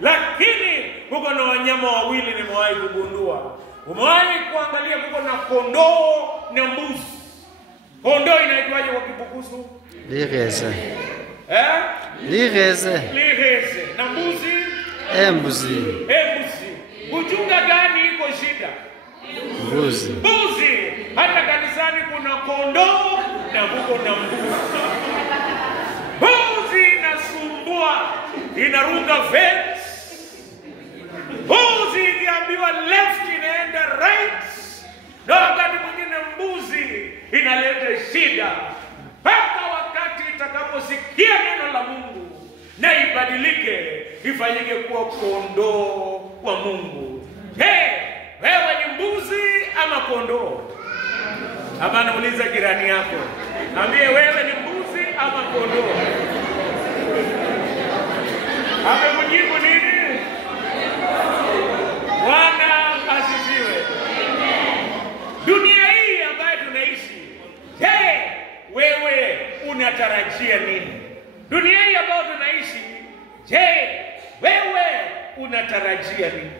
Lakini kuko na wanyama wawili nimewahi kugundua. Umewahi kuangalia kuko na kondoo na mbuzi. Kondoo inaitwaje kwa Kibukusu? Lireze. Lireze. Na mbuzi? Embuzi. Kuchunga gani iko shida? Mbuzi. Hata kanisani kuna kondoo na kuko na mbuzi. Mbuzi inasumbua, inaruka fence. Mbuzi ikiambiwa left inaenda right. Na wakati mwingine mbuzi inaleta shida. Mpaka wakati itakaposikia neno la Mungu na ibadilike, ifanyike kuwa kondoo wa Mungu. Wewe ni mbuzi ama kondoo? Ama nauliza jirani yako, ambie wewe ni mbuzi ama kondoo? Amekujibu nini? Bwana asifiwe. Dunia hii ambayo tunaishi, wewe unatarajia nini? Dunia hii ambayo tunaishi, wewe unatarajia nini?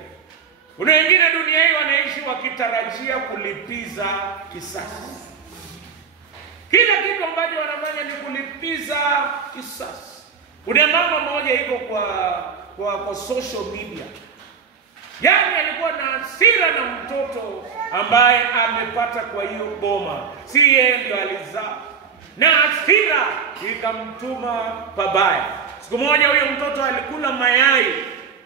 Kuna wengine dunia hii wanaishi wakitarajia kulipiza kisasi. Kila kitu ambacho wanafanya ni kulipiza kisasi. Kuna mama mmoja iko kwa social media. Yaani alikuwa na hasira na mtoto ambaye amepata kwa hiyo boma. Si yeye ndio alizaa. Na hasira ikamtuma pabaya. Siku moja huyo mtoto alikula mayai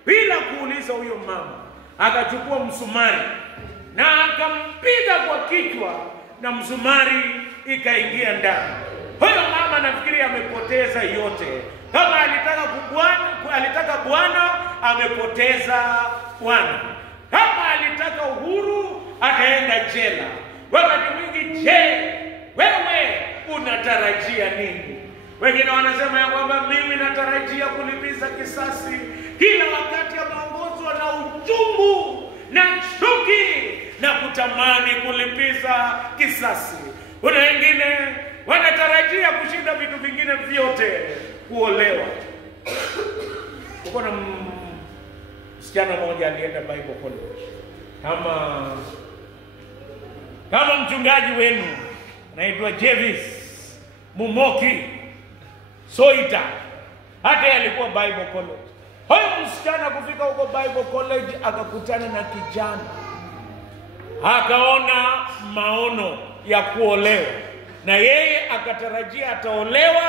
bila kuuliza huyo mama. Akachukua msumari na akampiga kwa kichwa na msumari ikaingia ndani. Huyo mama nafikiri amepoteza yote. Kama alitaka bwana, amepoteza bwana. Kama alitaka uhuru, ataenda jela. Wakati mwingi, wewe unatarajia nini? Wengine wanasema ya kwamba mimi natarajia kulipiza kisasi. Kila wakati ameongozwa na uchungu na chuki na kutamani kulipiza kisasi. Kuna wengine wanatarajia kushinda vitu vingine vyote, kuolewa. Uko na msichana mmoja alienda Bible College. Kama mchungaji wenu anaitwa Jevis Mumoki Soita. Hata yeye alikuwa Bible College. Huyo msichana kufika huko Bible College akakutana na kijana. Akaona maono ya kuolewa. Na yeye akatarajia ataolewa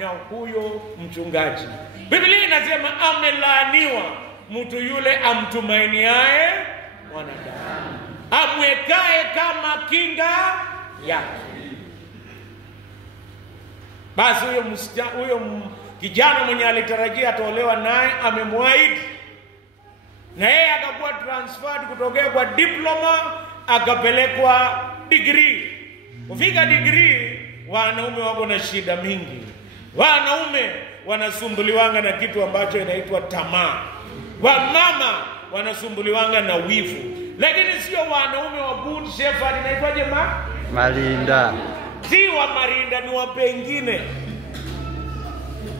na huyo mchungaji. Biblia inasema amelaaniwa mtu yule amtumainiaye mwanadamu, amwekae kama kinga yake. Basi huyo kijana mwenye alitarajia ataolewa naye amemwaidi. Na yeye akakuwa transferred kutokea kwa diploma akapelekwa degree. Kufika degree, wanaume wako na shida mingi. Wanaume wanasumbuliwanga na kitu ambacho inaitwa tamaa. Wamama wanasumbuliwanga na wivu. Lakini sio wanaume wa Good Shepherd, inaitwaje Marinda. Si wa Marinda, ni wa pengine.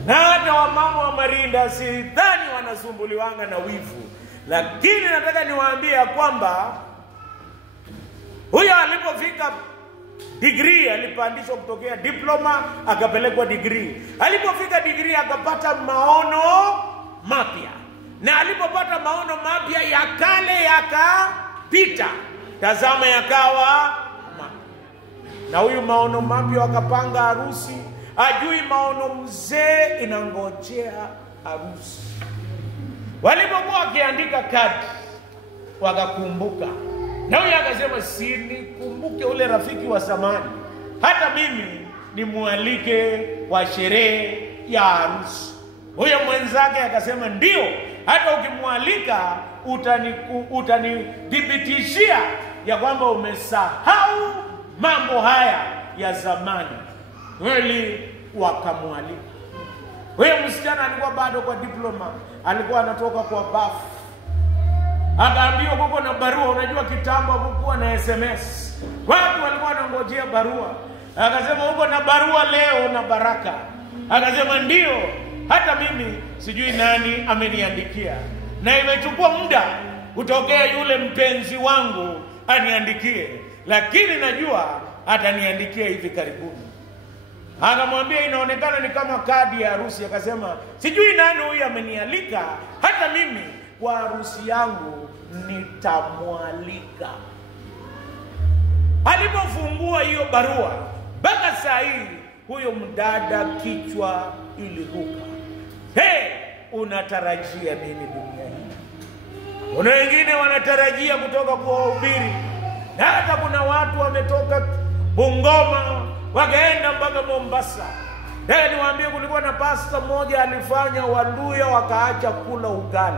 Na hata wamama wa Marinda sidhani wanasumbuliwanga na wivu. Lakini nataka niwaambie kwamba huyo alipofika degree, alipandishwa kutokea diploma akapelekwa degree. Alipofika degree akapata maono mapya. Na alipopata maono mapya ya kale yakapita. Tazama yakawa mapya. Na huyu maono mapya wakapanga harusi. Ajui maono mzee inangojea harusi. Walipokuwa wakiandika kadi wakakumbuka. Na huyu akasema kumbuke ule rafiki wa zamani. Hata mimi nimualike kwa sherehe ya harusi. Huyo mwenzake akasema ndio, hata ukimualika utanidhibitishia ya kwamba umesahau mambo haya ya zamani. Kweli wakamwalika. Huyo msichana alikuwa bado kwa diploma, alikuwa anatoka kwa bafu. Akaambiwa kuko na barua. Unajua kitambo hakukuwa na SMS. Watu walikuwa wanangojea barua. Akasema huko na barua leo na baraka. Akasema ndio, hata mimi sijui nani ameniandikia. na imechukua muda kutokea yule mpenzi wangu aniandikie, lakini najua ataniandikia hivi karibuni. Akamwambia inaonekana ni kama kadi ya harusi. Akasema sijui nani huyu amenialika, hata mimi kwa harusi yangu nitamwalika. Alipofungua hiyo barua, mpaka saa hii huyo mdada kichwa iliruka. Unatarajia nini dunia hii? Kuna wengine wanatarajia kutoka kwa wahubiri, na hata kuna watu wametoka Bungoma wakaenda mpaka Mombasa. Niwaambie, kulikuwa na pasta mmoja alifanya Waluya wakaacha kula ugali.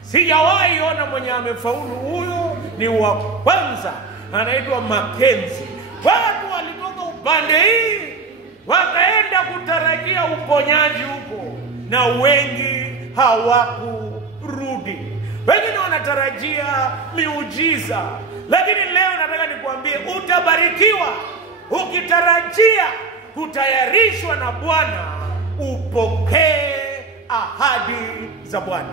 Sijawahi ona mwenye amefaulu. Huyo ni wa kwanza, anaitwa Mackenzie. Watu walitoka upande hii wakaenda kutarajia uponyaji huko, na wengi hawakurudi. Wengine wanatarajia miujiza. Lakini leo nataka nikwambie, utabarikiwa ukitarajia kutayarishwa na Bwana, upokee ahadi za Bwana.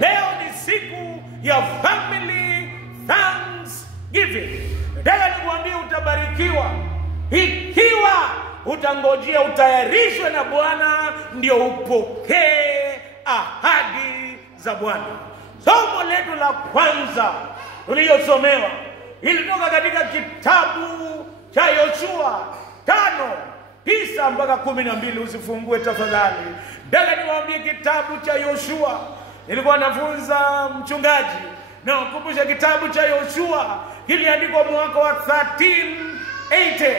Leo ni siku ya Family Thanksgiving. Nataka nikwambie utabarikiwa ikiwa utangojea utayarishwe na Bwana ndio upokee ahadi za Bwana. Somo letu la kwanza tuliyosomewa ilitoka katika kitabu cha Yoshua 5:9 mpaka 12. Usifungue tafadhali. Nataka niwaambie kitabu cha Yoshua. Nilikuwa nafunza mchungaji na kukumbusha kitabu cha Yoshua kiliandikwa mwaka wa 1380.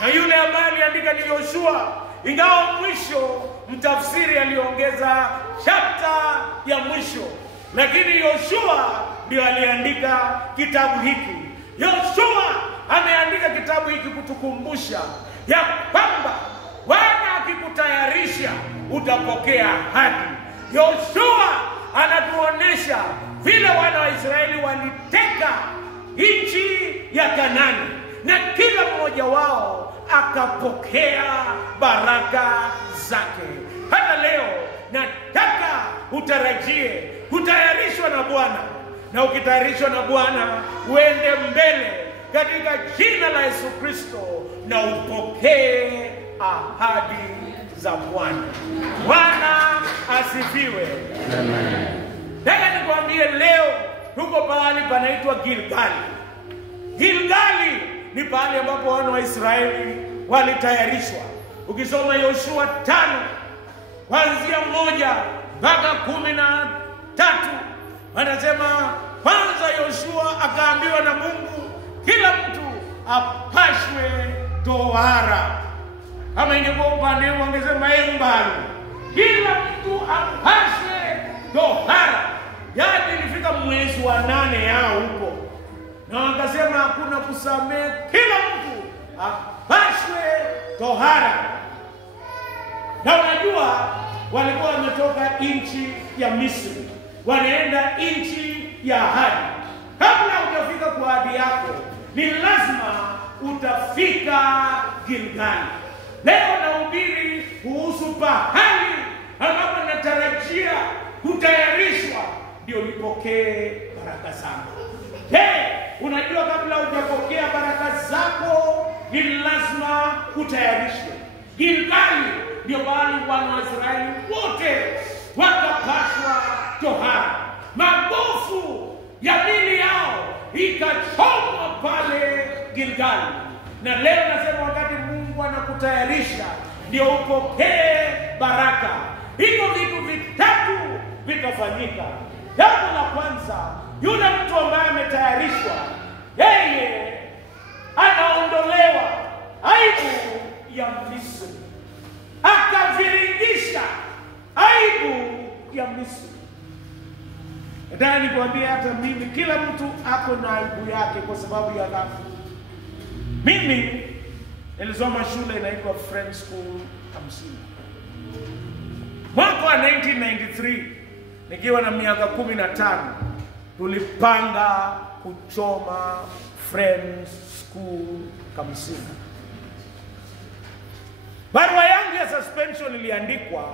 Na yule ambaye aliandika ni Yoshua, ingawa mwisho mtafsiri aliongeza chapter ya mwisho, lakini Yoshua ndio aliandika kitabu hiki. Yoshua ameandika kitabu hiki kutukumbusha ya kwamba Bwana akikutayarisha utapokea ahadi. Yoshua anatuonesha vile wana wa Israeli waliteka nchi ya Kanaani, na kila mmoja wao akapokea baraka zake. Hata leo nataka utarajie kutayarishwa na Bwana, na ukitayarishwa na Bwana uende mbele katika jina la Yesu Kristo na upokee ahadi za Bwana. Bwana asifiwe. Amen. Nataka nikwambie leo tuko pahali panaitwa Gilgali. Gilgali ni pahali ambapo wana wa Israeli walitayarishwa. Ukisoma Yoshua 5 kuanzia 1 mpaka 13, wanasema kwanza Yoshua akaambiwa na Mungu kila mtu apashwe tohara. Kama ingekuwa upande wangesema embalu, kila mtu apashwe tohara. Yaani ilifika mwezi wa 8 yao huko, na wakasema hakuna kusamehe, kila mtu apashwe tohara. Na unajua walikuwa wametoka nchi ya Misri wanaenda nchi ya ahadi. Kabla utafika kwa ahadi yako ni lazima utafika Gilgali. Leo nahubiri kuhusu pahali ambapo natarajia kutayarishwa ndio nipokee baraka zako. Unajua kabla hujapokea baraka zako ni lazima utayarishwe. Gilgali ndio pahali wana wa Israeli wote wakapashwa tohara. Magofu ya mili yao ikachomwa pale Gilgali. Na leo nasema wakati Mungu anakutayarisha ndio upokee baraka, hivyo vitu vitatu vitafanyika. Jambo la kwanza, yule mtu ambaye ametayarishwa, yeye anaondolewa aibu ya Misri, akaviringisha aibu ya Misri. Nataka nikwambie hata mimi, kila mtu ako na aibu yake kwa sababu ya dhambi. Mimi nilisoma shule inaitwa Friends School Kamsinga. Mwaka wa 1993 nikiwa na miaka 15 tulipanga kuchoma Friends School Kamsinga. Barua yangu ya suspension iliandikwa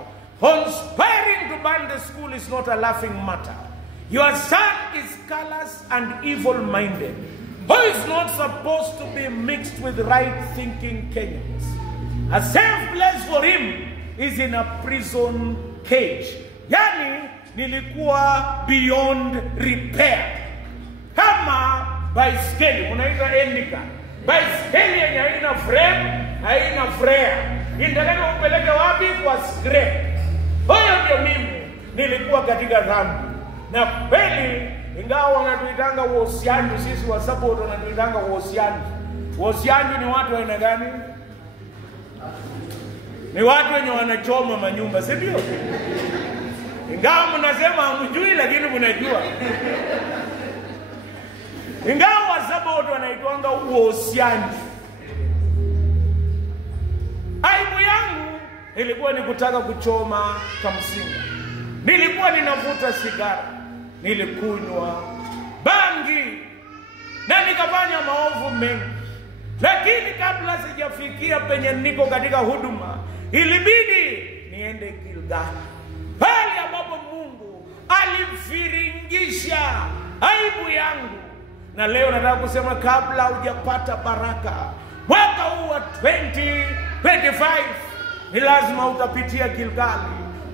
Conspiring to burn the school is not a laughing matter. Your son is callous and evil-minded, who is not supposed to be mixed with right-thinking Kenyans. A safe place for him is in a prison cage. Yani, nilikuwa beyond repair. Kama baiskeli, unaitwa Endika. Baiskeli yenye haina frame, haina flare. Inataka upeleke wapi? Kwa scrap. Huyo ndio mimi nilikuwa katika dhambi. Na kweli ingawa wanatuitanga uhusiano, sisi wa support wanatuitanga uhusiano. Uhusiano ni watu wa aina gani? Ni watu wenye wanachoma manyumba, si ndio? Ingawa mnasema hamjui lakini mnajua. Ingawa wa support wanaitwanga uhusiano. Aibu yangu ilikuwa ni kutaka kuchoma kamsinga. Nilikuwa ninavuta sigara, nilikunywa bangi, na nikafanya maovu mengi. Lakini kabla sijafikia penye niko katika huduma, ilibidi niende Gilgal, pale ambapo Mungu aliviringisha aibu yangu. Na leo nataka kusema, kabla hujapata baraka mwaka huu wa 2025, ni lazima utapitia Gilgal.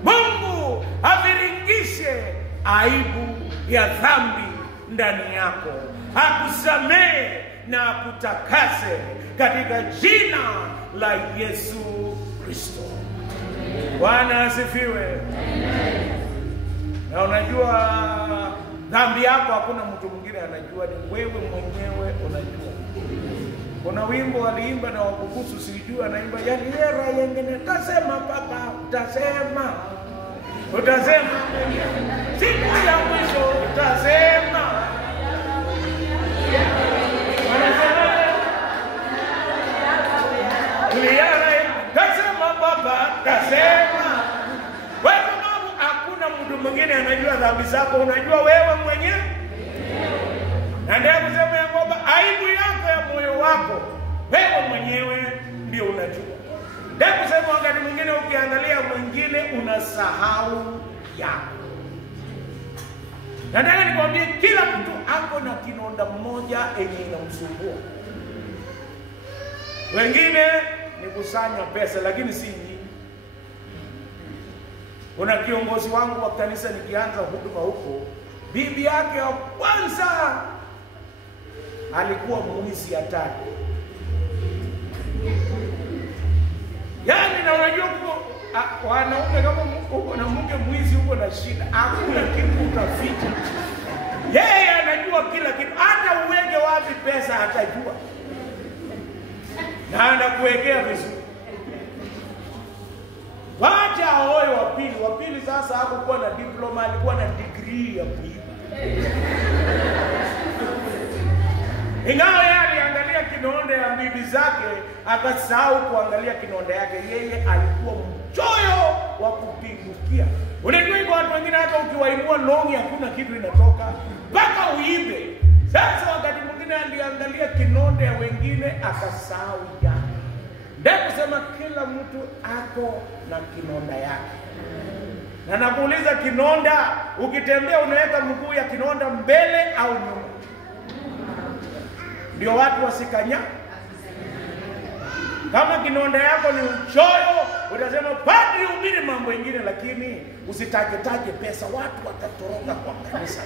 Mungu aviringishe aibu ya dhambi ndani yako, akusamehe na akutakase katika jina la Yesu Kristo. Bwana asifiwe. Na unajua dhambi yako hakuna mtu mwingine anajua, ni wewe mwenyewe unajua. Kuna wimbo waliimba na Wabukusu, sijui anaimba yaliera yengine, tasema papa, utasema siku ya mwisho utasema. Tasema baba, tasema. Kwa sababu hakuna mtu mwingine anajua dhambi zako, unajua wewe mwenyewe. Na ndio kusema ya kwamba aibu yako ya moyo wako wewe mwenyewe ndio unajua. Ndio kusema wakati mwingine ukiangalia mwingine unasahau yako. Nataka nikwambie kila mtu ako na kinonda mmoja yenye inamsumbua. Wengine ni kusanya pesa lakini si nyingi. Kuna kiongozi wangu wa kanisa, nikianza huduma huko, bibi yake wa kwanza alikuwa mwizi hatari. Yani na unajua wanaume kama uko na mke mwizi huko na shida, hakuna kitu utaficha. Yeye anajua kila kitu, hata uweke wapi pesa atajua. Na anakuwekea vizuri. Wacha aoe wa pili sasa hakuwa na diploma, alikuwa na degree ya kuiba. Ingawa yeye aliangalia kinonda ya bibi zake, akasahau kuangalia kinonda yake. Yeye alikuwa mchoyo wa kupindukia. Unajua hivyo watu wengine hata ukiwainua longi hakuna kitu inatoka, mpaka uibe. Sasa wakati mwingine aliangalia kinonda ya wengine akasahau yake. Ndio kusema kila mtu ako na kinonda yake. Na nakuuliza, kinonda ukitembea unaweka mguu ya kinonda mbele au nyuma? Ndio watu wasikanya. Kama kinonda yako ni uchoyo, utasema padri hubiri mambo mengine, lakini usitaje pesa, watu watatoroka kwa kanisa.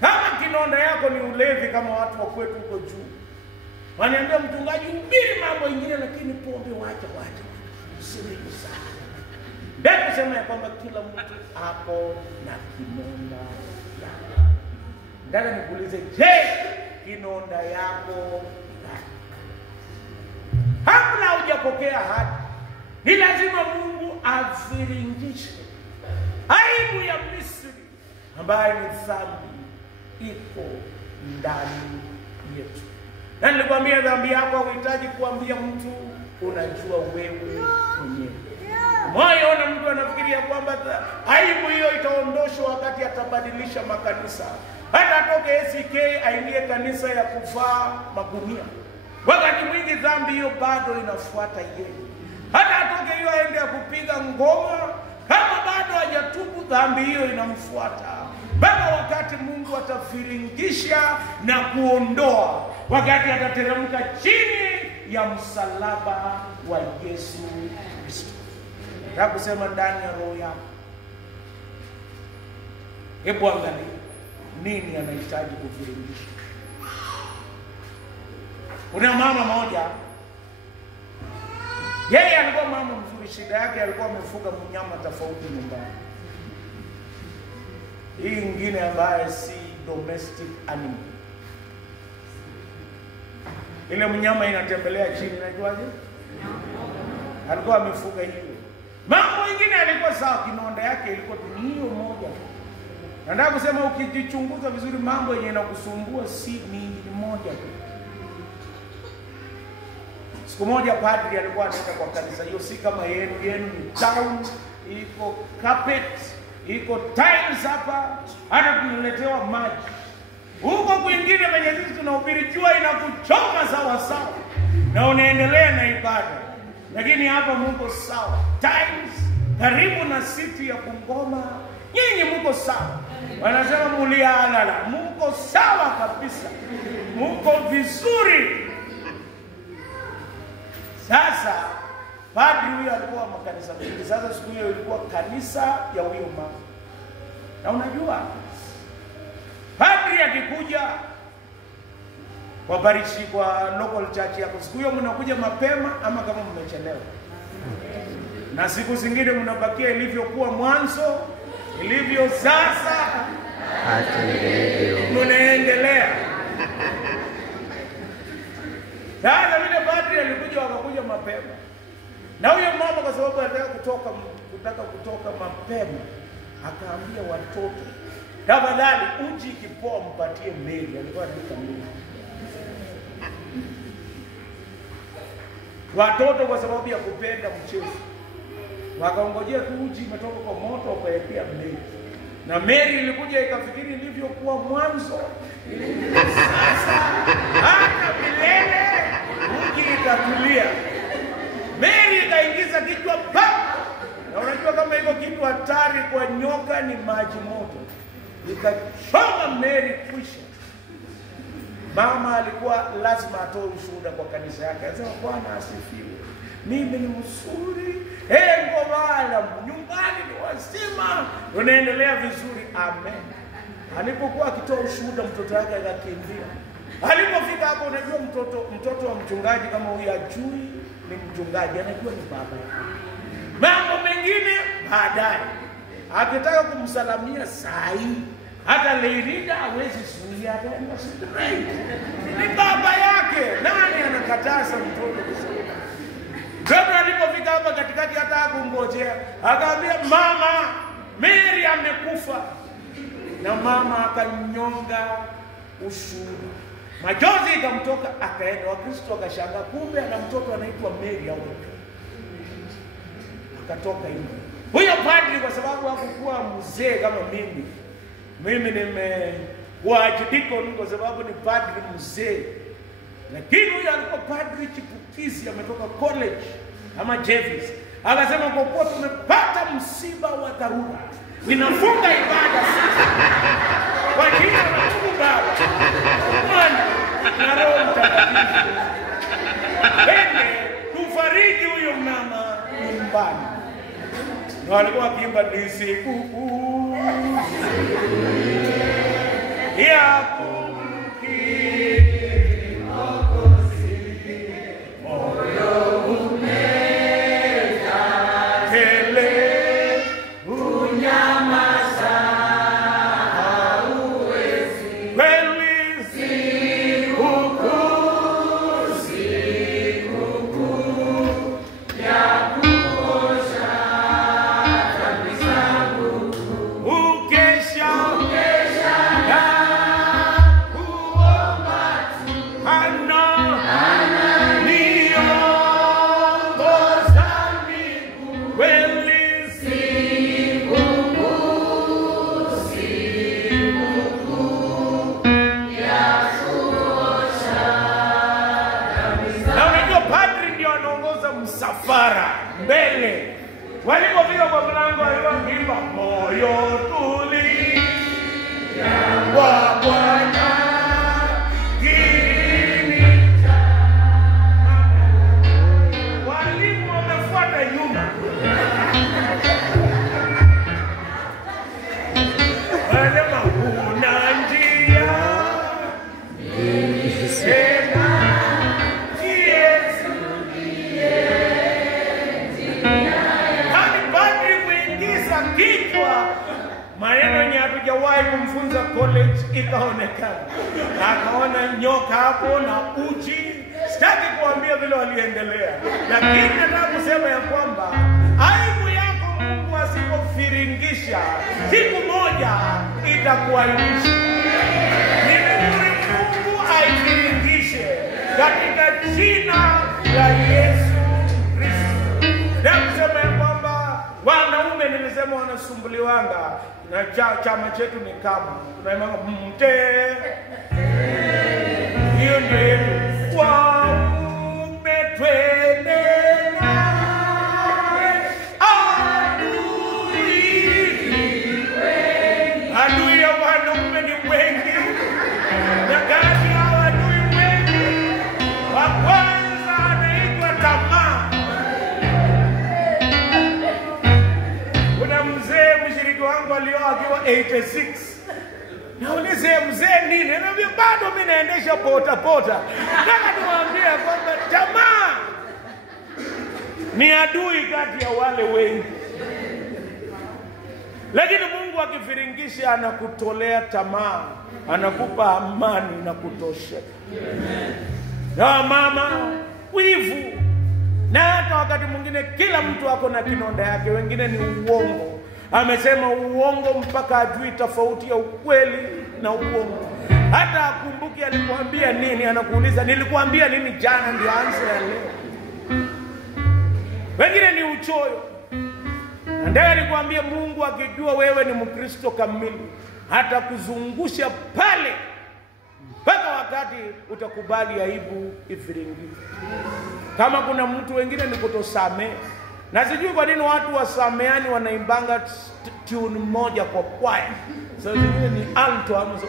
Kama kinonda yako ni ulevi, kama watu wa kwetu huko juu wanaambia mchungaji hubiri mambo mengine, lakini pombe wacha usilewe sana. Ndio kusema ya kwamba kila mtu hapo na kinonda yake. Ndani nikuulize, je, kinonda yako gani? Kabla hujapokea hadi, ni lazima Mungu aviringishe aibu ya Misri ambayo ni dhambi iko ndani yetu. Na nilikwambia dhambi yako huhitaji kuambia mtu, unajua wewe mwenyewe. Moyo na mtu anafikiria kwamba aibu hiyo itaondoshwa wakati atabadilisha makanisa. Hata atoke ACK aingie kanisa ya kuvaa magunia. Wakati mwingi dhambi hiyo bado inafuata yeye. hata atoke hiyo aende kupiga ngoma, kama bado hajatubu, dhambi hiyo inamfuata mpaka wakati Mungu atafiringisha na kuondoa, wakati atateremka chini ya msalaba wa Yesu Kristo. Na kusema ndani ya roho yako, hebu angalia nini anahitaji kufiringisha. Kuna mama moja, yeye alikuwa mama mzuri, shida yake alikuwa amefuga mnyama tofauti nyumbani. Hii ingine ambaye si domestic animal. Ile mnyama inatembelea chini, unajuaje? Alikuwa amefuga hiyo. Mambo mengine alikuwa sawa, kinonda yake ilikuwa hiyo moja. Nataka kusema ukijichunguza vizuri, mambo yenye inakusumbua si ni moja tu. Siku moja padri alikuwa anaenda kwa kanisa, hiyo si kama yenu ni town, iko carpet, iko tiles hapa, hata tunaletewa maji. Huko kwingine penye sisi tunahubiri, jua inakuchoma sawa sawa na unaendelea na ibada. Lakini hapa Mungu sawa. Tiles karibu na city ya Bungoma, nyinyi mko sawa. Wanasema mulialala, mko sawa kabisa. Mko vizuri. Sasa padri huyo alikuwa makanisa mengi. Sasa siku hiyo ilikuwa kanisa ya huyo mama. Na unajua padri akikuja kwa parishi, kwa local church yako, siku hiyo mnakuja mapema ama kama mmechelewa. Na siku zingine mnabakia ilivyokuwa mwanzo, ilivyo sasa, hata ilivyo mnaendelea. Sasa vile padri alikuja, wakakuja mapema. Na huyo mama kwa sababu kutaka kutoka mapema, akaambia watoto, tafadhali uji kipoa mpatie Mary. Alikuwa anaita Mary. Watoto kwa sababu ya kupenda mchezo wakaongojea tu uji umetoka kwa moto, wakaepea Mary. Na Mary ilikuja ikafikiri ilivyokuwa mwanzo, ilivyo sasa, hata milele uji itatulia. Mary ikaingiza kichwa pa. Na unajua kama hivyo kitu hatari kwa nyoka ni maji moto. Ikachoma Mary kwisha. Mama alikuwa lazima atoe ushuhuda kwa kanisa yake. Anasema Bwana asifiwe, mimi ni mzuri, ngobala nyumbani ni wazima, unaendelea vizuri. Amen. Alipokuwa akitoa ushuhuda, mtoto wake akakimbia. Alipofika hapo, unajua mtoto wa mchungaji kama huyu ajui ni mchungaji, anajua ni baba yake. Mambo mengine baadaye, akitaka kumsalamia saa hii, hata Leirida hawezi zuia, ataenda straight. Ni baba yake. Nani anakataza mtoto kusema? Mtoto alipofika hapa katikati, hata hakungojea, akaambia mama, Mary amekufa. Na mama akanyonga ushuhuda, machozi ikamtoka, akaenda. Wakristo wakashangaa, kumbe ana mtoto anaitwa Mary au akatoka hivi. Huyo padri kwa sababu hakukuwa mzee kama mimi nimekuwa archdeacon kwa sababu ni padri mzee. Lakini huyo alikuwa padri chipukizi, ametoka college ama Jevis. Akasema kwa kuwa tumepata msiba wa dharura, ninafunga ibada sasa kwa jina la Mungu Baba, Mwana na Roho Mtakatifu. Tufariji huyo mama nyumbani. Na walikuwa wakiimba ni sikukuu ya kumkiri Mwokozi, moyo umejaa tele, unyamaza hauwezi. Kweli sikukuu ya kuosha dhambi zangu, ukesha na kuomba tu, ananiongoza miguu. Kweli sikukuu ya kuosha dhambi zangu. Na unajua padri ndio anaongoza msafara. mbele. Walipofika kwa mlango walipoimba moyo tulia kwa Bwana kinita. Walimu wamefuata nyuma. Wanasema kuna njia sema Yesu kuingiza kichwa maneno yenye hatujawahi kumfunza college ikaonekana. Akaona nyoka hapo na uchi. Sitaki kuambia vile waliendelea, lakini nataka kusema ya kwamba aibu yako Mungu asipofiringisha siku moja itakuaibisha. Ni vizuri Mungu aifiringishe katika jina la Yesu Kristo. Na kusema ya kwamba wanaume nilisema wanasumbuliwanga na chama chetu ni kabu. Tunaimanga mte. Hiyo ndio yetu. Waume twende nawe adui ya wanaume ni wengi. Na kati ya adui wengi wa kwanza anaitwa tamaa. Kuna mzee mshiriki wangu alioa akiwa 86. Naulize mzee nini? Anambia bado mimi naendesha pota. Nataka niwaambie kwamba tamaa ni adui kati ya wale wengi. Lakini Mungu akifiringisha anakutolea tamaa, anakupa amani na kutosha. Na mama wivu. Na hata wakati mwingine kila mtu ako na kinonda yake, wengine ni uongo. Amesema uongo mpaka ajui tofauti ya ukweli na uongo. Hata akumbuki alikwambia nini, anakuuliza nilikuambia nini jana, ndio answer ya leo. Wengine ni uchoyo. Ndio alikwambia Mungu akijua wewe ni Mkristo kamili, hata kuzungusha pale mpaka wakati utakubali aibu ifiringi. Kama kuna mtu wengine ni kutosamea. Na sijui kwa nini watu wasameani wanaimbanga tune moja kwa kwaya. So zingine ni alto ama so.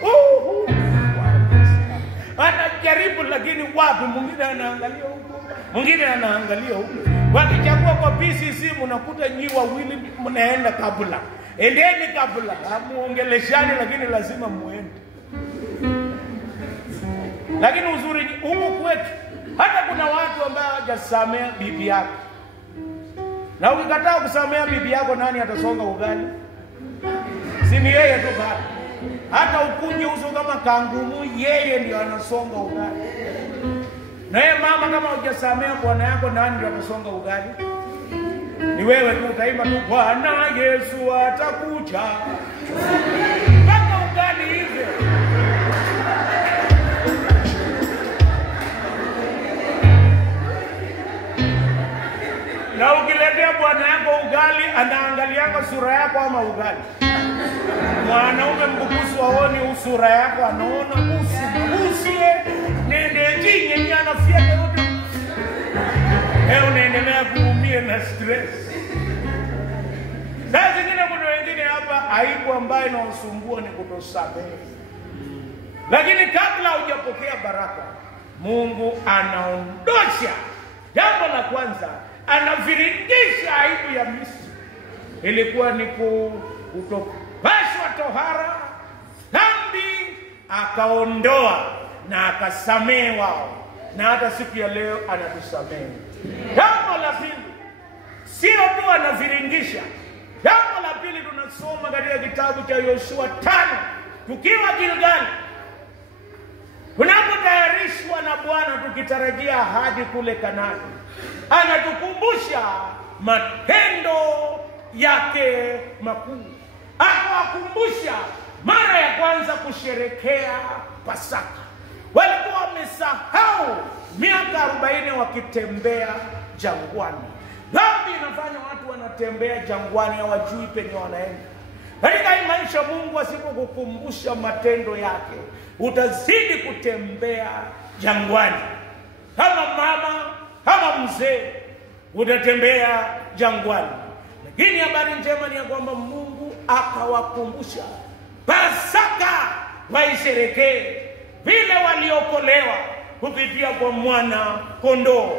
Anajaribu lakini wapi, mwingine anaangalia huko, mwingine anaangalia huko. Wakichagua kwa PCC mnakuta nyi wawili mnaenda kabla. Endeni kabla. Muongeleshani lakini lazima muende. Lakini uzuri huko kwetu hata kuna watu ambao hawajasamea bibi yako. Na ukikataa kusamea bibi yako, nani atasonga ugali? Si ni yeye tu bado. Hata ukunje uso kama kangumu, yeye ndio anasonga ugali. Na yeye mama, kama hujasamea bwana yako, nani ndio atasonga ugali? Ni wewe tu. Utaimba tu Bwana Yesu atakuja. Mpaka ugali hivyo. Na ukiletea bwana yako ugali, anaangalianga sura yako ama ugali. Mwanaume mbukusu waoni usura yako, anaona usie nende jinye ni anafia yote. Unaendelea kuumia na stress. Sasa zingine kuna wengine hapa aibu ambayo inawasumbua ni kutosamehe. Lakini kabla hujapokea baraka, Mungu anaondosha. Jambo la kwanza, anaviringisha aibu ya Misri. Ilikuwa ni kutopashwa tohara, dhambi akaondoa na akasamehe wao. Na hata siku ya leo anatusamehe. Jambo la pili, sio tu anaviringisha. Jambo la pili tunasoma katika kitabu cha Yoshua 5 tukiwa Gilgali. Tunapotayarishwa na Bwana tukitarajia ahadi kule Kanaani, anatukumbusha matendo yake makuu. Akawakumbusha mara ya kwanza kusherekea Pasaka. Walikuwa wamesahau miaka 40 wakitembea jangwani. Dhambi inafanya watu wanatembea jangwani, hawajui penye wanaenda. Katika hii maisha, Mungu asipokukumbusha matendo yake, utazidi kutembea jangwani. Kama mama, kama mzee, utatembea jangwani. Lakini habari njema ni ya kwamba Mungu akawakumbusha Pasaka waisherekee vile waliokolewa kupitia kwa mwana kondoo.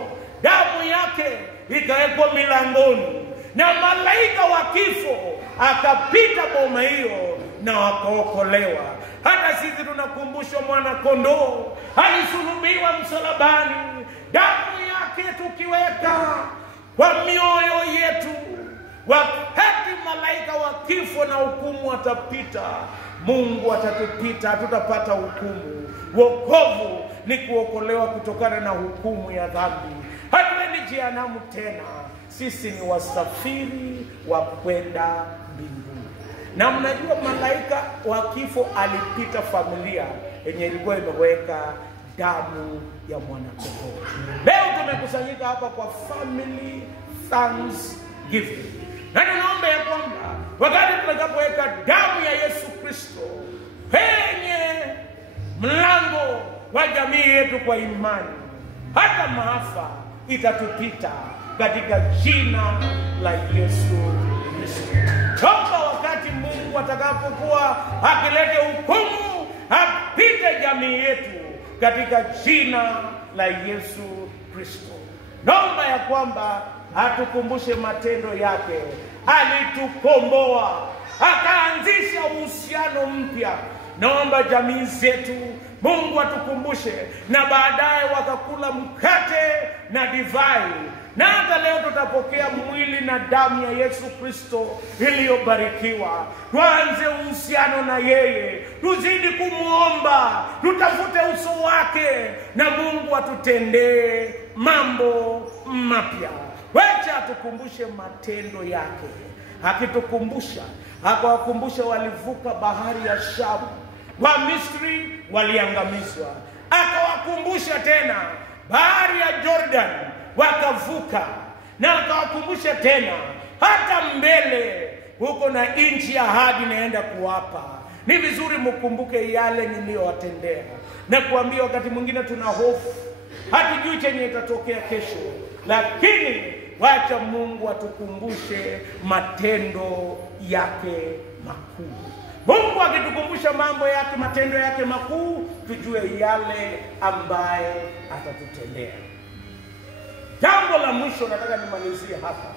Damu yake ikawekwa milangoni na malaika wa kifo akapita boma hiyo na wakaokolewa. Hata sisi tunakumbushwa mwana kondoo alisulubiwa msalabani, damu yake tukiweka kwa mioyo yetu, wakati malaika wa kifo na hukumu atapita, Mungu atatupita, hatutapata hukumu. Wokovu ni kuokolewa kutokana na hukumu ya dhambi. Hatuendi jehanamu tena, sisi ni wasafiri wa kwenda mbinguni. Na mnajua malaika wa kifo alipita familia yenye ilikuwa imeweka damu ya mwanakondoo. Leo tumekusanyika hapa kwa family thanksgiving. Na tunaomba ya kwamba wakati tunapoweka damu ya Yesu Kristo penye mlango wa jamii yetu kwa imani, hata maafa itatupita katika jina la Yesu Kristo. Toka wakati Mungu atakapokuwa akileta hukumu, apite jamii yetu katika jina la Yesu Kristo. Naomba ya kwamba atukumbushe matendo yake. Alitukomboa, akaanzisha uhusiano mpya. Naomba jamii zetu Mungu atukumbushe, na baadaye wakakula mkate na divai. Na hata leo tutapokea mwili na damu ya Yesu Kristo iliyobarikiwa. Tuanze uhusiano na yeye, tuzidi kumuomba, tutafute uso wake, na Mungu atutendee mambo mapya. Wacha atukumbushe matendo yake. Akitukumbusha, akawakumbusha walivuka bahari ya Shamu, wa Misri waliangamizwa. Akawakumbusha tena bahari ya Jordan wakavuka, na akawakumbusha tena hata mbele huko na nchi ya ahadi naenda kuwapa. Ni vizuri mkumbuke yale niliyowatendea, na kuambia wakati mwingine tuna hofu, hatujui chenye itatokea kesho, lakini wacha Mungu atukumbushe matendo yake makuu. Mungu akitukumbusha mambo yake, matendo yake makuu, tujue yale ambaye atatutendea. Jambo la mwisho nataka nimalizie hapa.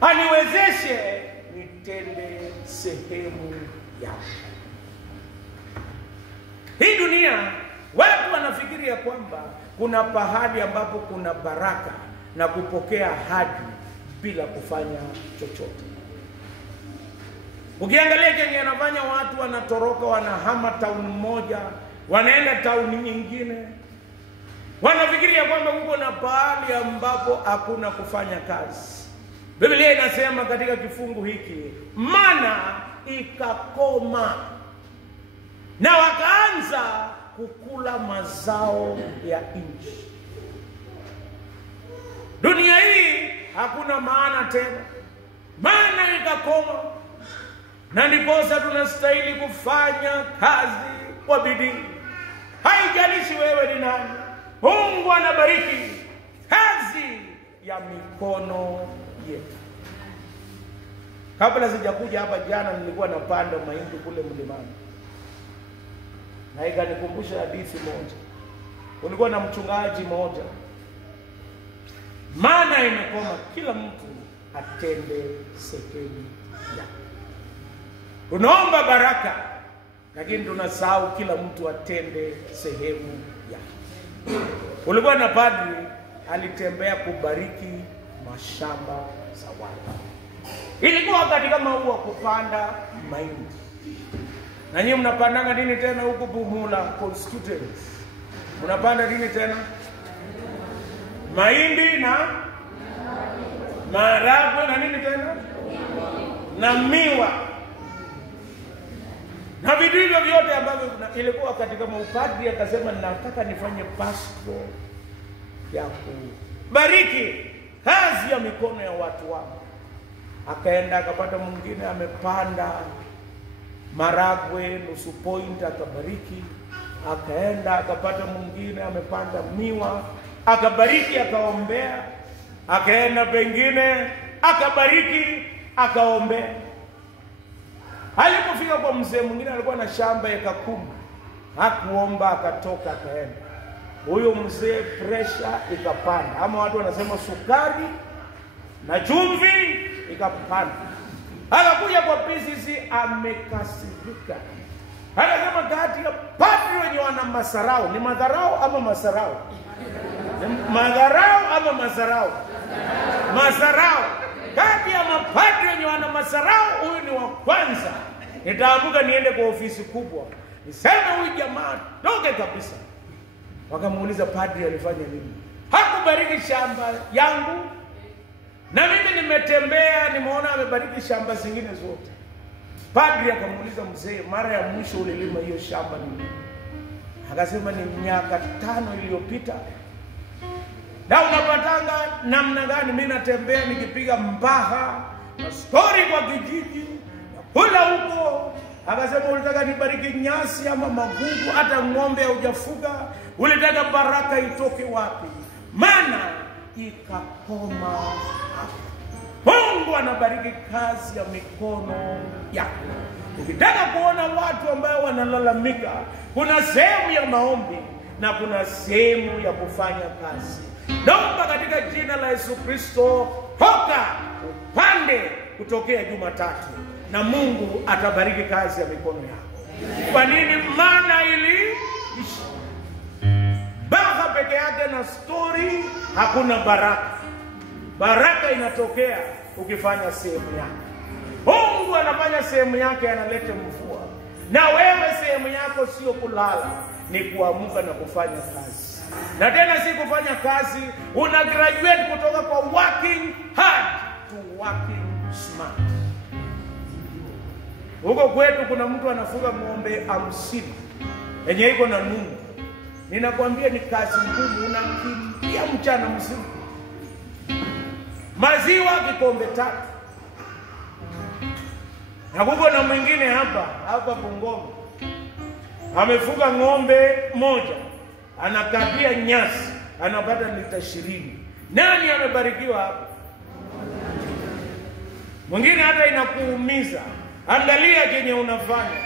Aniwezeshe nitende sehemu yake. Hii dunia watu wanafikiri ya kwamba kuna pahali ambapo kuna baraka na kupokea ahadi bila kufanya chochote. Ukiangalia kenye anafanya, watu wanatoroka, wanahama tauni moja wanaenda tauni nyingine. Wanafikiria kwamba huko na pahali ambapo hakuna kufanya kazi. Biblia inasema katika kifungu hiki, mana ikakoma na wakaanza kukula mazao ya nchi. Dunia hii hakuna maana tena, maana ikakoma. Na ndiposa tunastahili kufanya kazi kwa bidii. Haijalishi wewe ni nani, Mungu anabariki kazi ya mikono yetu. Kabla sijakuja hapa jana, nilikuwa napanda mahindi kule mlimani, na ikanikumbusha hadithi moja. Kulikuwa na mchungaji moja, maana imekoma, kila mtu atende sehemu yake. Tunaomba baraka, lakini tunasahau kila mtu atende sehemu yake. Kulikuwa na padri alitembea kubariki mashamba za watu. Ilikuwa wakati kama huu wa kupanda mahindi. Na nyinyi mnapandanga nini tena huko Bumula constituency? Mnapanda nini tena? Mahindi na maharagwe na nini tena? Na miwa. Na vitu hivyo vyote ambavyo ilikuwa katika upadri. Akasema nataka nifanye pasto ya kubariki kazi ya mikono ya watu wangu. Akaenda akapata mwingine amepanda maragwe nusu point, akabariki. Akaenda akapata mwingine amepanda miwa, akabariki, akaombea. akaenda pengine akabariki, akaombea. Alipofika kwa mzee mwingine alikuwa na shamba eka 10, hakuomba, akatoka akaenda. Huyo mzee pressure ikapanda, ama watu wanasema sukari na chumvi ikapanda. Akakuja kwa PCC amekasirika. Anasema kati ya padri wenye wana masarau, ni madharau ama masarau? Madharau ama masarau? Masarau. Kati ya mapadri wenye wana masarau, huyu ni wa kwanza. Nitaamuka niende kwa ofisi kubwa, niseme huyu jamaa toke kabisa. Wakamuuliza, padri alifanya nini? Hakubariki shamba yangu, na mimi nimetembea nimeona amebariki shamba zingine zote. Padri akamuuliza mzee, mara ya mwisho ulilima hiyo shamba ni? Akasema ni miaka 5 iliyopita. Na unapatanga namna gani? Mimi natembea nikipiga mbaha na story kwa kijiji na kula huko. Akasema, ulitaka nibariki nyasi ama magugu, hata ng'ombe hujafuga? Ulitaka baraka itoke wapi? Maana ikakoma hapo. Mungu anabariki kazi ya mikono yako. Ukitaka kuona watu ambao wanalalamika, kuna sehemu ya maombi na kuna sehemu ya kufanya kazi. Naomba katika jina la Yesu Kristo, toka upande kutokea Jumatatu, na Mungu atabariki kazi ya mikono yako. Kwa nini? Maana iliisha. Baraka peke yake na story hakuna baraka. Baraka inatokea ukifanya sehemu yako. Mungu anafanya sehemu yake, analeta mvua. Na wewe sehemu yako sio kulala, ni kuamka na kufanya kazi. Na tena si kufanya kazi, una graduate kutoka kwa working hard to working smart. Huko kwetu kuna mtu anafuga ng'ombe 50 yenye iko na nungu. Ninakwambia ni kazi ngumu, unakimbia mchana mzima. Maziwa kikombe 3. Na kuko na mwingine hapa Bungoma, amefuga ng'ombe 1, anakabia nyasi, anapata lita 20. Nani amebarikiwa hapa? Mwingine hata inakuumiza. Angalia kenye unafanya,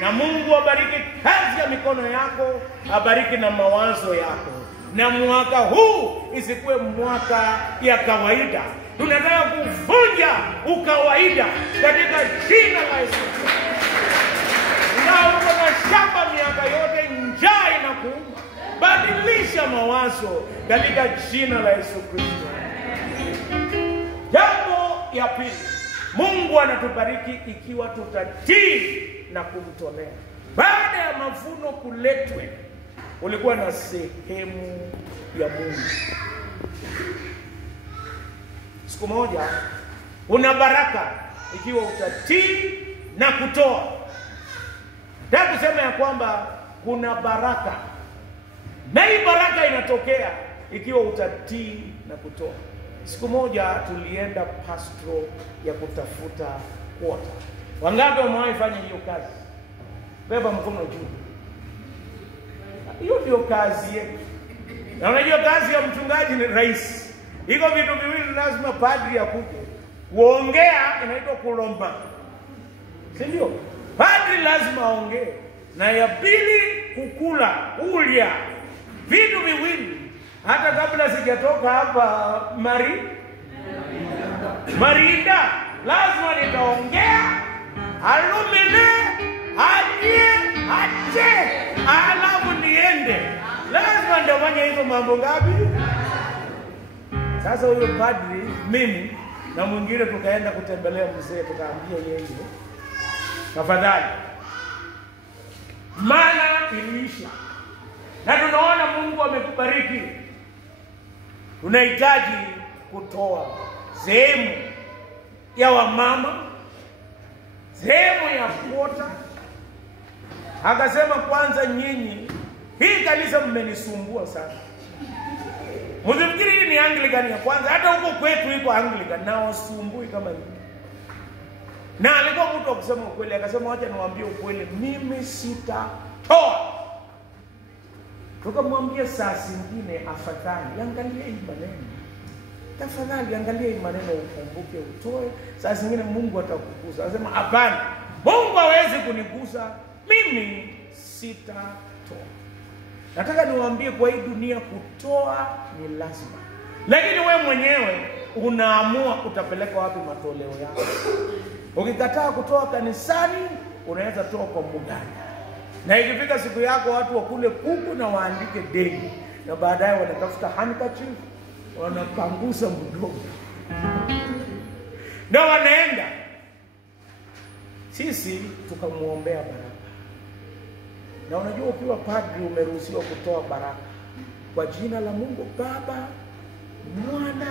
na Mungu abariki kazi ya mikono yako, abariki na mawazo yako. Na mwaka huu isikuwe mwaka ya kawaida. Tunataka kuvunja ukawaida katika jina la Yesu. Na uko na shamba miaka yote, njaa inakuuma, badilisha mawazo katika jina la Yesu Kristo. Jambo ya pili, Mungu anatubariki ikiwa tutatii na kumtolea. Baada ya mavuno kuletwe, ulikuwa na sehemu ya Mungu. Siku moja una baraka ikiwa utatii na kutoa. Nataka kusema ya kwamba kuna baraka, na hii baraka inatokea ikiwa utatii na kutoa. Siku moja tulienda pastoral ya kutafuta quota. Wangapi wamewahi fanya hiyo kazi? Beba mkono juu. Hiyo ndio kazi yetu. Na unajua kazi ya mchungaji ni rahisi. Iko vitu viwili lazima padri akuje. Kuongea inaitwa kulomba, si ndio? Padri lazima aongee. Na ya pili kukula, ulia. Vitu viwili. Hata kabla sijatoka hapa Marinda, lazima nitaongea, alumine, aje, alafu niende. Lazima ndio fanya hizo mambo ngapi? Sasa huyo padri, mimi na mwingine tukaenda kutembelea mzee, tukaambia yeye, tafadhali, maana iliisha. Na tunaona Mungu amekubariki. Tunahitaji kutoa sehemu ya wamama, sehemu ya quota. Akasema, kwanza nyinyi, hii kanisa mmenisumbua sana. Msifikiri hii ni Anglican ya kwanza, hata huko kwetu iko Anglican na wasumbui kama hivi. Na alikuwa mtu wa kusema ukweli, akasema wacha niwaambie ukweli, mimi sitatoa. Tukamwambia saa zingine afadhali, angalia hii maneno. tafadhali angalia hii maneno, ukumbuke, utoe. Saa zingine Mungu atakugusa. Anasema hapana, Mungu hawezi kunigusa, mimi sitatoa. Nataka niwaambie, kwa hii dunia kutoa ni lazima, lakini wewe mwenyewe unaamua utapeleka wapi matoleo yako. Ukikataa kutoa kanisani, unaweza toa kwa mganga, na ikifika siku yako watu wakule kuku na waandike deni, na baadaye wanatafuta handkerchief wanapangusa mdomo ndio wanaenda. Sisi tukamuombea baraka. Na unajua ukiwa padri umeruhusiwa kutoa baraka kwa jina la Mungu Baba, Mwana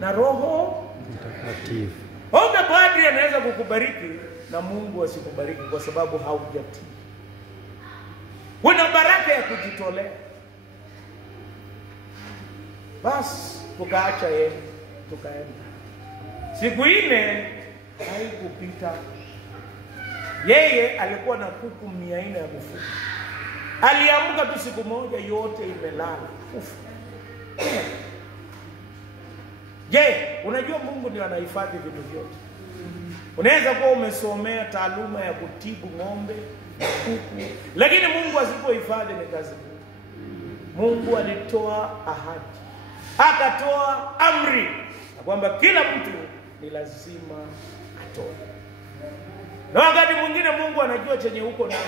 na Roho Mtakatifu. Ombe padri anaweza kukubariki na Mungu asikubariki kwa sababu haujatii. Kuna baraka ya kujitolea. Basi tukaacha yeye, tukaenda. Siku ile haikupita. Yeye alikuwa na kuku 400 ya kufuga. Aliamka tu siku moja yote imelala. Je, unajua Mungu ndiye anahifadhi vitu vyote. Unaweza kuwa umesomea taaluma ya kutibu ng'ombe, kuku, lakini Mungu asipohifadhi ni kazi. Mungu alitoa ahadi, akatoa amri kwamba kila mtu ni lazima atoe. Na wakati mwingine Mungu anajua chenye uko nacho,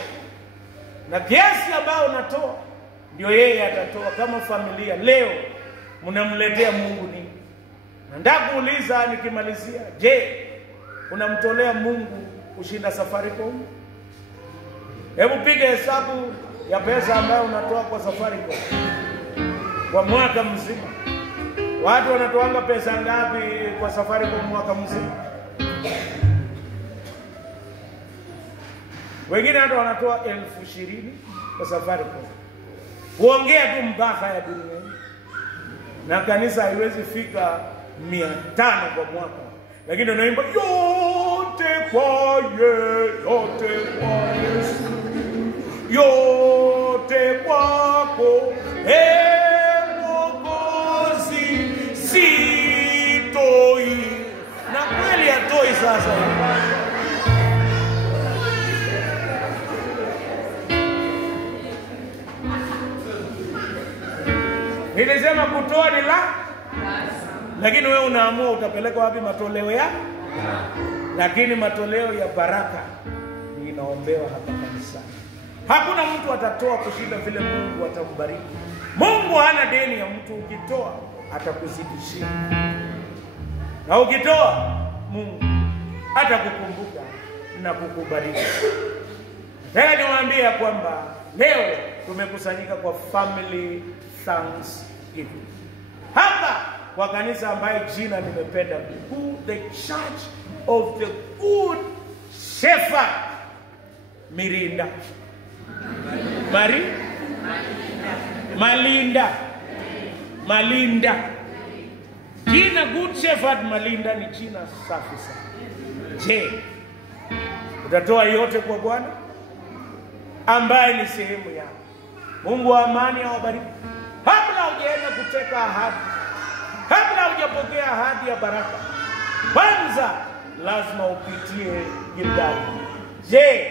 na kiasi ambao unatoa ndio yeye atatoa. Kama familia leo mnamletea Mungu nini? Nataka kuuliza nikimalizia, je, unamtolea Mungu kushinda Safaricom? Hebu piga hesabu ya pesa ambayo unatoa kwa Safaricom kwa mwaka mzima. Watu wanatoanga pesa ngapi kwa Safaricom mwaka mzima? Wengine hata wanatoa 20,000 kwa Safaricom. Kuongea tu mpaka ya dunia. Na kanisa haiwezi fika 500 kwa mwaka. Lakini unaimba yote kwa Yesu, yote kwako Mwokozi, sitoi. Na kweli atoi sasa. Nilisema kutoa ni lakini wewe unaamua utapeleka wapi matoleo yako. Lakini matoleo ya baraka inaombewa hapa kanisani. Hakuna mtu atatoa kushinda vile Mungu atambariki. Mungu hana deni ya mtu. Ukitoa atakuzidishia, na ukitoa Mungu atakukumbuka na kukubariki. Nataka niwaambie kwamba leo tumekusanyika kwa family Thanksgiving hapa kwa kanisa ambaye jina nimependa, the Church of the Good Shepherd Mirinda Malinda. Jina Good Shepherd Malinda ni jina safi sana. Je, utatoa yote kwa Bwana ambaye ni sehemu yako? Mungu wa amani awabariki. Kabla hujaenda kuteka ahadi, kabla hujapokea ahadi ya baraka, kwanza lazima upitie Gilgali. Je,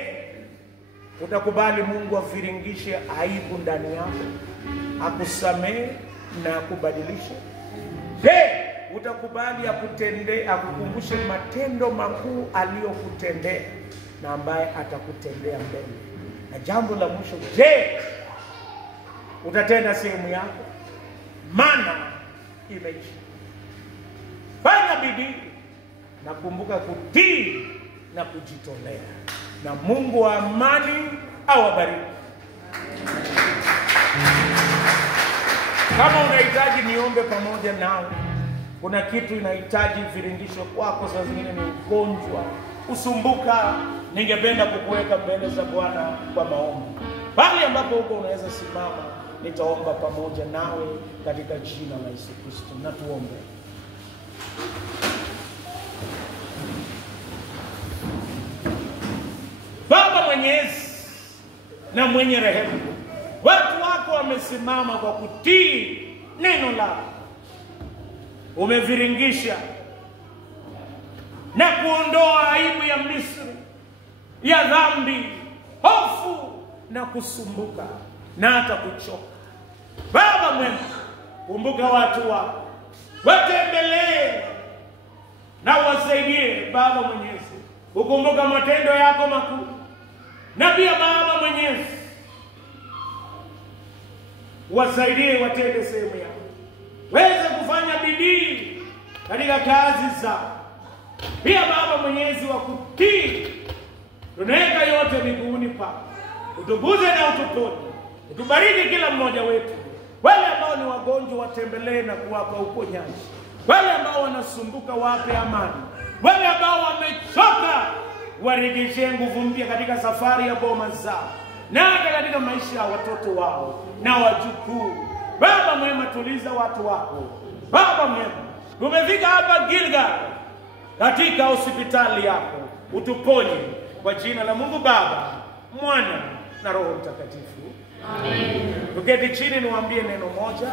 utakubali Mungu afiringishe aibu ndani yako, akusamehe na akubadilishe? Je, utakubali akukumbushe matendo makuu aliyokutendea na ambaye atakutendea mbele? Na jambo la mwisho, je, utatenda sehemu yako? Maana imeisha. Fanya bidii na kumbuka kutii na kujitolea, na Mungu wa amani awabariki. Kama unahitaji niombe pamoja nawe, kuna kitu inahitaji viringisho kwako, saa zingine ni ugonjwa, usumbuka, ningependa kukuweka mbele za Bwana kwa maombi. Bali ambapo huko unaweza simama, nitaomba pamoja nawe katika jina la Yesu Kristo. Na tuombe. Baba Mwenyezi na mwenye rehema, watu wako wamesimama kwa kutii neno lako. umeviringisha na kuondoa aibu ya Misri, ya dhambi, hofu na kusumbuka na hata kuchoka. Baba mwema, kumbuka watu wako, watembelee na wasaidie Baba Mwenyezi, ukumbuka matendo yako makuu. Na pia Baba Mwenyezi, wasaidie watende sehemu yao, weze kufanya bidii katika kazi zao. Pia Baba Mwenyezi wa kutii, tunaweka yote miguuni pako, utuguze na utuponye, utubariki kila mmoja wetu. Wale ambao ni wagonjwa watembelee na kuwapa uponyaji, wale ambao wanasumbuka wape amani, wale ambao wamechoka warejeshe nguvu mpya katika safari ya boma zao na hata katika maisha ya watoto wao na wajukuu. Baba mwema, tuliza watu wako. Baba mwema, tumefika hapa Gilgal katika hospitali yako, utuponye kwa jina la Mungu Baba, Mwana na Roho Mtakatifu. Amen. Tuketi chini niwaambie neno moja.